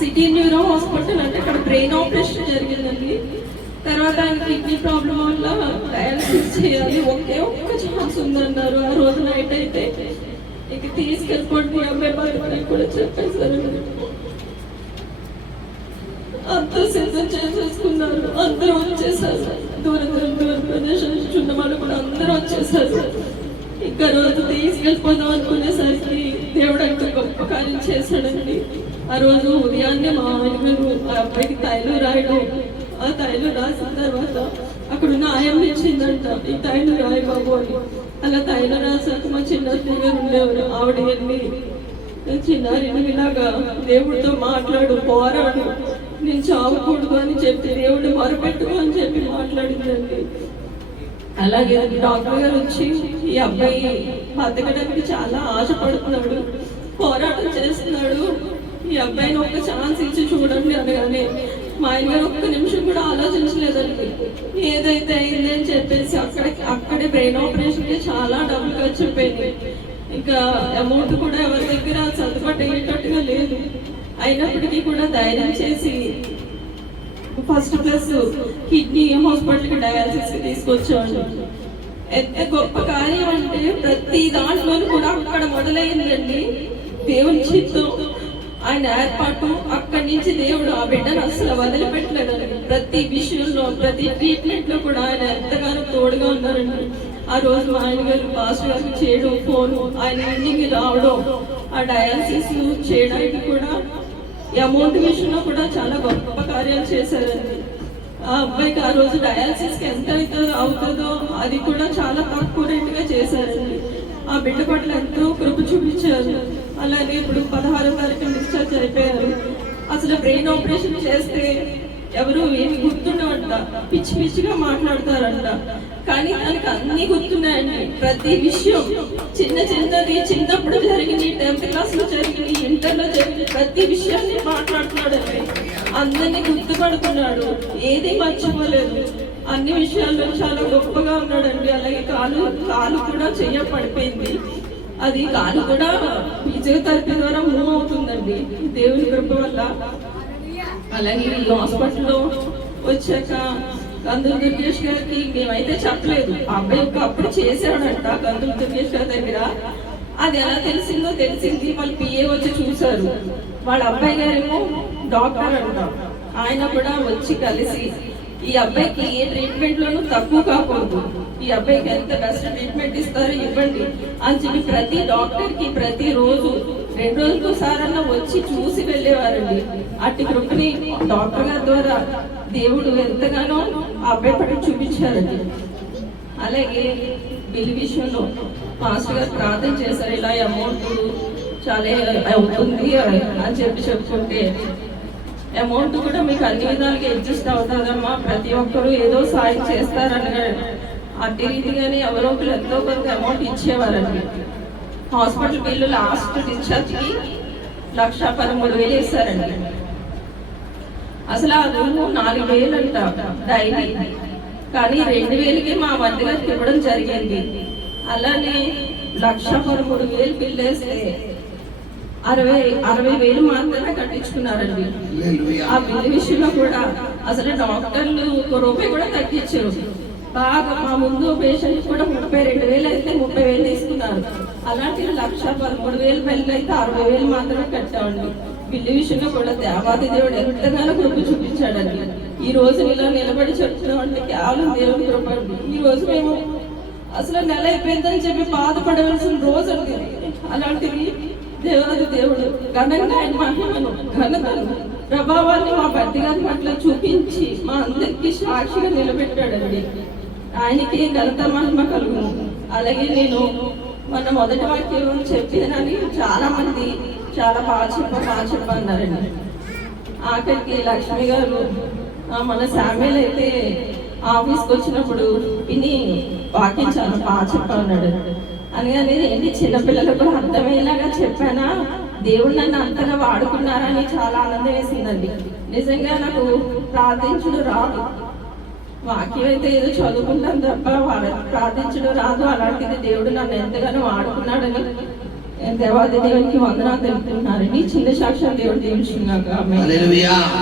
City neuro hospital అంటే అక్కడ brain operation జరిగిందండి. తర్వాత ఆయన కిడ్నీ ప్రాబ్లం వల్ల డయాలసిస్ చేయాలి, ఒకే ఒక్క ఛాన్స్ ఉందన్నారు. ఆ రోజు నైట్ అయితే ఇక తీసుకెళ్ళిపోండి అబ్బాయి బాగా కూడా చెప్పేశారండి. అంతా సిద్ధం చేసేసుకున్నారు, అందరూ వచ్చేసారు. దూరం ప్రదేశం నుంచి ఉన్న వాళ్ళు కూడా అందరూ వచ్చేసారు. ఇంకా రోజు తీసుకెళ్ళిపోదాం అనుకునేసరికి దేవుడు అంత గొప్ప కార్యం చేశాడండి. ఆ రోజు ఉదయాన్నే మా ఆయన గారు ఆ అబ్బాయికి తైలు రాయడం, ఆ తైలు రాసిన తర్వాత అక్కడున్న ఆయం ఇచ్చిందంట, ఈ తైలు రాయి బాబు అని. అలా తైలు రాసాక మా చిన్న గారు ఉండేవారు, ఆవిడ వెళ్ళి చిన్నారి ఇలాగా దేవుడితో మాట్లాడు, పోరాడు, నేను చావకూడదు అని చెప్పి దేవుడు మొరపెట్టుకో అని చెప్పి మాట్లాడిందండి. అలాగే డాక్టర్ గారు వచ్చి ఈ అబ్బాయి బతకడానికి చాలా ఆశపడుతున్నాడు, పోరాటం చేస్తున్నాడు, ఈ అబ్బాయిని ఒక్క ఛాన్స్ ఇచ్చి చూడండి అనగానే మా ఆయన గారు ఒక్క నిమిషం కూడా ఆలోచించలేదండి. ఏదైతే అయింది అని చెప్పేసి అక్కడే బ్రెయిన్ ఆపరేషన్కి చాలా డబ్బులు ఖర్చు అయిపోయింది. ఇంకా అమౌంట్ కూడా ఎవరి దగ్గర సర్దుబాటు అయ్యేటట్టుగా లేదు. అయినప్పటికీ కూడా ధైర్యం చేసి ఫస్ట్ ప్లస్ కిడ్నీ హాస్పిటల్కి డయాలసిస్ తీసుకొచ్చాడు. ఎంత గొప్ప కార్యం అంటే ప్రతి దాంట్లోనూ కూడా అక్కడ మొదలైందండి దేవుని చిత్తం, ఆయన ఏర్పాటు. అక్కడి నుంచి దేవుడు ఆ బిడ్డను అసలు వదిలిపెట్టలేదండి. ప్రతి విషయంలో, ప్రతి ట్రీట్మెంట్ లో కూడా ఆయన ఎంతగానో తోడుగా ఉన్నారండి. ఆ రోజు మా ఆయన గారు పాస్టర్ గారికి చేయడం, ఫోన్ ఆయన ఇంటికి రావడం, ఆ డయాలసిస్ చేయడానికి కూడా అమౌంట్ విషయంలో కూడా చాలా గొప్ప కార్యాలు చేశారండి. ఆ అబ్బాయికి ఆ రోజు డయాలసిస్ కి ఎంత అవుతుందో అది కూడా చాలా తక్కువ రేటుగా చేశారండి. ఆ బిడ్డ పట్ల ఎంతో కృప చూపించారు. అలాగే ఇప్పుడు 16వ తారీఖు డిశ్చార్జ్ అయిపోయారు. అసలు బ్రెయిన్ ఆపరేషన్ చేస్తే ఎవరు ఏమి గుర్తుండవంట, పిచ్చి పిచ్చిగా మాట్లాడతారంట. కానీ దానికి అన్ని గుర్తున్నాయండి. ప్రతి విషయం చిన్నది చిన్నప్పుడు జరిగింది, 10th క్లాస్ లో జరిగింది, ఇంటర్లో జరిగింది, ప్రతి విషయాన్ని మాట్లాడుతున్నాడండి. అందరినీ గుర్తుపడుతున్నాడు, ఏది మర్చిపోలేదు. అన్ని విషయాల్లో చాలా గొప్పగా ఉన్నాడండి. అలాగే కాలు కూడా చెయ్య పడిపోయింది, అది కాలు కూడా ఫిజియోథెరపీ ద్వారా మూవ్ అవుతుందండి దేవుని కృప వల్ల. అలాగే ఈ హాస్పిటల్లో వచ్చాక కందులు దుర్గేష్ గారికి మేమైతే చెప్పలేదు, అబ్బాయి అప్పుడు చేశాడంట కందులు దుర్గేష్ గారి దగ్గర. అది ఎలా తెలిసింది వాళ్ళ పిఏ వచ్చి చూశారు. వాళ్ళ అబ్బాయి గారేమో డాక్టర్ అంట, ఆయన కూడా వచ్చి కలిసి ఈ అబ్బాయికి ఏ ట్రీట్మెంట్ లోనూ తక్కువ కాకూడదు, ఈ అబ్బాయికి ఎంత బెస్ట్ ట్రీట్మెంట్ ఇస్తారో ఇవ్వండి అని చెప్పి ప్రతి డాక్టర్ కి ప్రతి రోజు 2 రోజులకు సారన్నా వచ్చి చూసి వెళ్ళేవారండి. అట్టి కృపని డాక్టర్ గారి ద్వారా దేవుడు ఎంతగానో ఆ అబ్బాయి పట్టి చూపించారండి. అలాగే బిల్ విషయంలో మాస్టర్ గారు ప్రార్థన చేశారు, ఇలా అమౌంట్ చాలా అవుతుంది అని చెప్పుకుంటే, అమౌంట్ కూడా మీకు అన్ని విధాలుగా అడ్జస్ట్ అవుతుందమ్మా, ప్రతి ఒక్కరు ఏదో సాయం చేస్తారని అట్టి రీతిగానే ఎవరో ఒకరు ఎంతో కొంత అమౌంట్ ఇచ్చేవారండి. హాస్పిటల్ బిల్లు లాస్ట్ డిశ్చార్జ్కి 1,13,000 వేసారండి. అసలు ఆ రూమ్ 4,000 అంట డైలీ, కానీ 2,000కి మా మధ్య గారికి ఇవ్వడం జరిగింది. అలానే 1,13,000 బిల్లు వేస్తే 60,000 మాత్రమే కట్టించుకున్నారండి. ఆ బిల్లు విషయంలో కూడా అసలు డాక్టర్లు 1 రూపాయి కూడా తగ్గించారు. బాగా మా ముందు పేషెంట్ కూడా 32,000 అయితే 30,000 తీసుకున్నారు. అలాంటి 1,13,000 బిల్లు అయితే 60,000 మాత్రమే కట్టామండి. బిల్లు విషయంలో కూడా దేవాది దేవుడు ఎంతగానో కృప చూపించాడండి. ఈ రోజు ఇలా నిలబడి చెప్తున్నామంటే కేవలం దేవుని కృప. ఈ రోజు మేము అసలు నెల అయిపోయిందని చెప్పి బాధపడవలసిన రోజు అండి. అలాంటివి దేవాది దేవుడు ఘనంగా ఆయన మహిమను, ఘనతను, ప్రభావాన్ని మా భర్త గారి పట్ల చూపించి మా అందరికీ సాక్షిగా నిలబెట్టాడండి. ఆయనకి ఘనత మహిమ కలుగును. అలాగే నేను మన మొదటి వాక్యం చెప్పినని చాలా మంది చాలా బాగా చెప్పన్నారండి. ఆఖరికి లక్ష్మి గారు మన శామ్యుల్ అయితే ఆఫీస్కి వచ్చినప్పుడు విని వాక్యం చాలా బాగా చెప్పన్నాడు. అనగానే ఏంటి చిన్నపిల్లలకు కూడా అర్థమయ్యేలాగా చెప్పానా, దేవుడు నన్ను అంతగా వాడుకున్నారని చాలా ఆనందం వేసిందండి. నిజంగా నాకు ప్రార్థించడం రాదు, వాక్యం అయితే ఏదో చదువుకుంటాను తప్ప ప్రార్థించడం రాదు. అలాంటిది దేవుడు నన్ను ఎంతగానో వాడుకున్నాడని దేవాది దేవునికి వందనాలు తెలుపుతున్నారని చిన్న సాక్ష్యం దేవుడు దీవించుగాక. ఆమేన్. హల్లెలూయా.